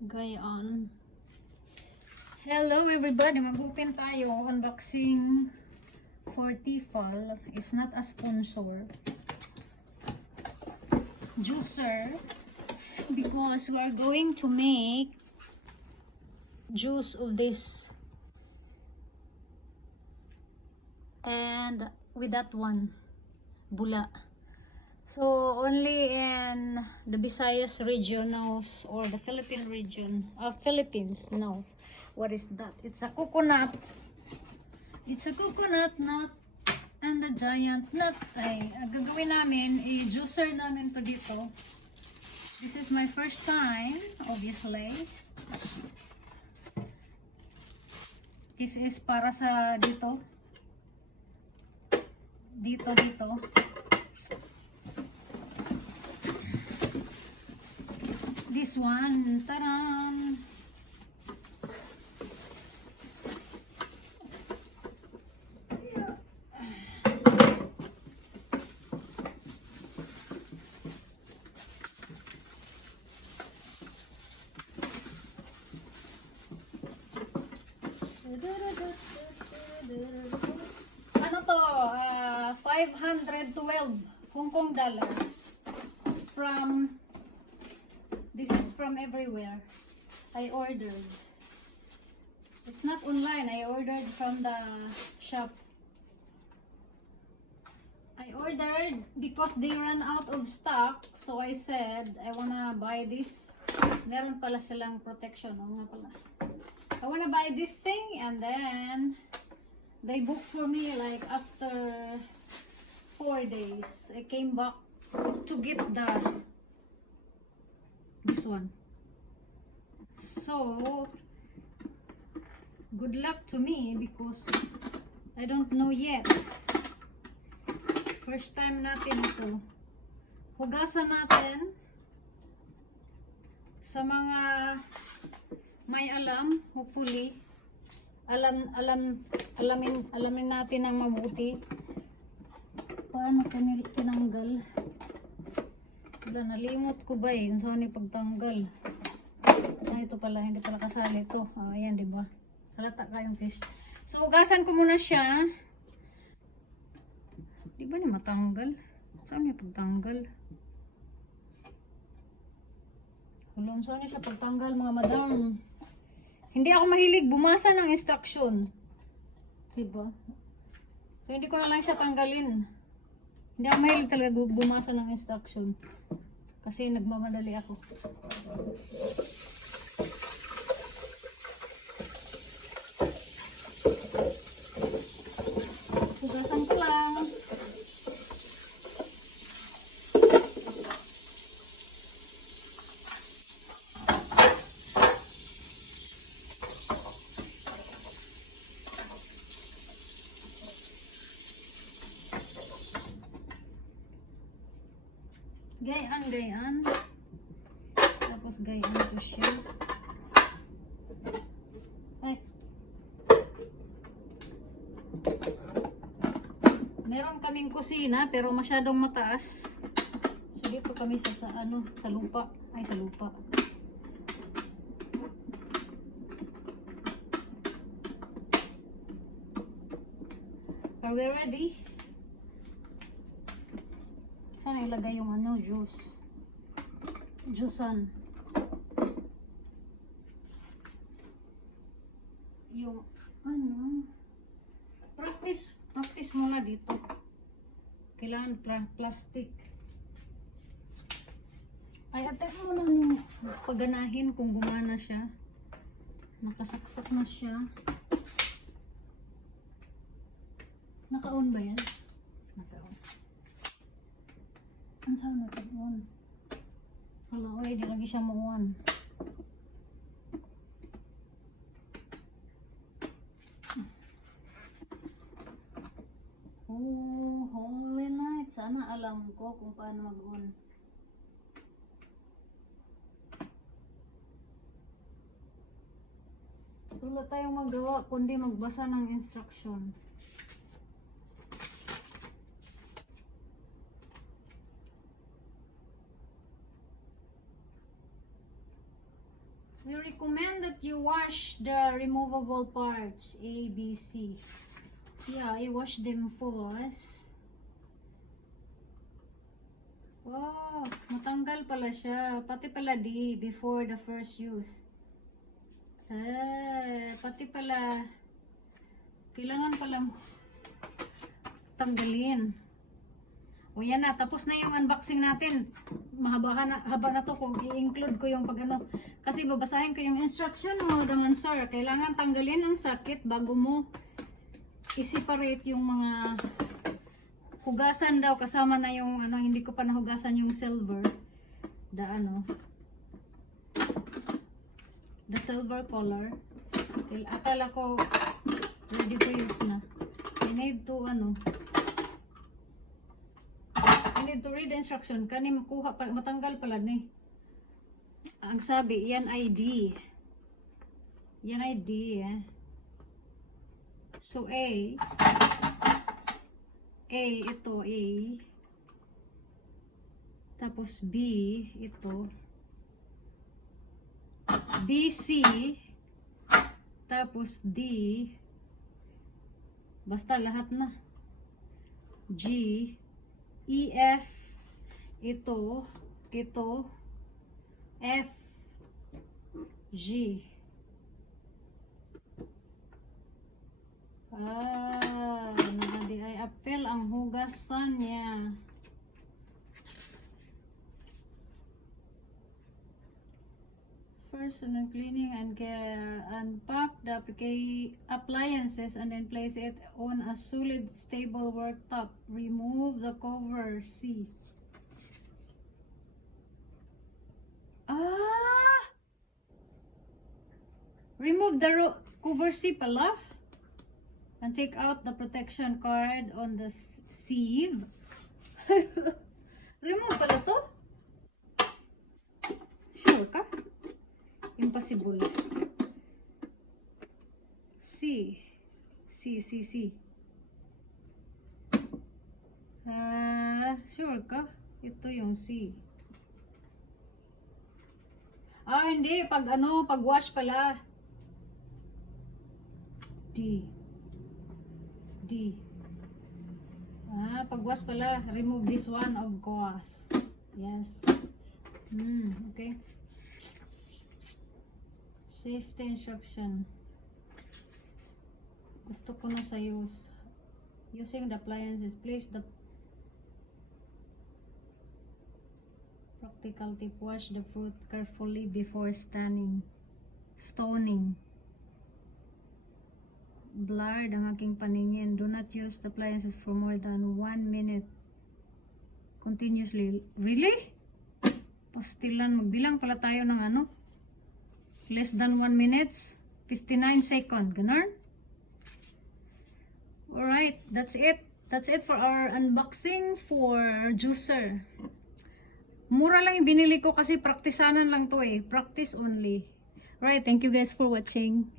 Gayon. Hello everybody, mag-open tayo. Unboxing for Tefal. It's not a sponsor. Juicer. Because we are going to make juice of this. And with that one, bula. So only in the Visayas region knows, or the Philippine region of Philippines knows what is that. It's a coconut. It's a coconut nut and the giant nut. Ay, ang gagawin namin, i-juicer namin to dito. This is my first time, obviously. This is para sa dito. Dito. This one, taram! Ano to? 512 Hong Kong dollar from. This is from everywhere. I ordered. It's not online. I ordered from the shop. I ordered because they ran out of stock. So I said, I wanna buy this. Meron pala silang protection. Oo nga pala. I wanna buy this thing, and then they booked for me like after 4 days. I came back to get this one. So good luck to me because I don't know yet. First time natin ito. Hugasan natin sa mga may alam, hopefully alamin natin ng mabuti paano tinanggal. Wala, nalimot ko ba eh. So, ni pagtanggal. Ito pala, hindi pala kasali ito. Ayan, diba? Halata kayong test. So, ugasan ko muna siya. Di ba ni matanggal? Saan niya pagtanggal? Hulon, saan niya siya pagtanggal, mga madam? Hindi ako mahilig bumasa ng instruction. Diba? So, hindi ko na lang siya tanggalin. Hindi ako mahilig talaga bumasa ng instruction. Kasi nagmamadali ako. Hugasan ko lang. Gayaan. Tapos gayaan ko siya. Ay. Meron kaming kusina pero masyadong mataas. So dito kami sa lupa. Ay, sa lupa. Are we ready? Saan ilagay yung juice? Juicean. Yung practice muna dito. Kailangan plastic. Ay, atay mo lang paganahin kung gumana siya. Nakasaksak na siya. Naka-on ba yan? Naka-on. Ang saan na ito-on? Hala, oy, di lagi siya ma-on. Oh, holy night. Sana alam ko kung paano mag-on. So, wala tayong magawa kundi magbasa ng instruction. We recommend that you wash the removable parts, A, B, C. Yeah, I wash them first. Wow, matanggal pala siya. Pati pala D, before the first use. Pati pala, kailangan palang tanggalin. O yan na, tapos na yung unboxing natin. Haba na to kung i-include ko yung pagano. Kasi babasahin ko yung instruction mo, daman sir. Kailangan tanggalin ang sakit bago mo i-separate yung mga hugasan daw. Kasama na yung ano, hindi ko pa nahugasan yung silver. The silver color. Akala ko ready to use na. I need to read the instruction. Kani makuha pa, matanggal pala ni. Ang sabi, yan ID. Yan ID eh. So A, ito A. Tapos B, ito. BC, tapos D, basta lahat na. G, EF, ito, F, G. Di ay apel ang hugasan niya. First, cleaning and care. Unpack the appliances and then place it on a solid, stable worktop. Remove the cover. C. Remove the cover C pala. And take out the protection card on the sieve. Remove pala to? Sure ka? Impossible. C. Sure ka? Ito yung C. Hindi. Pag wash pala. D. Pag wash pala. Remove this one, of course. Yes. Okay. Safety instruction. Gusto ko na sa use. Using the appliances, place the practical tip. Wash the fruit carefully before stoning. Blurred ang aking paningin. Do not use the appliances for more than 1 minute continuously. Really? Pastilan, magbilang pala tayo ng less than 1 minute, 59 seconds. Ganon? Alright, that's it. That's it for our unboxing for juicer. Mura lang yung binili ko kasi praktisanan lang to eh. Practice only. Alright, thank you guys for watching.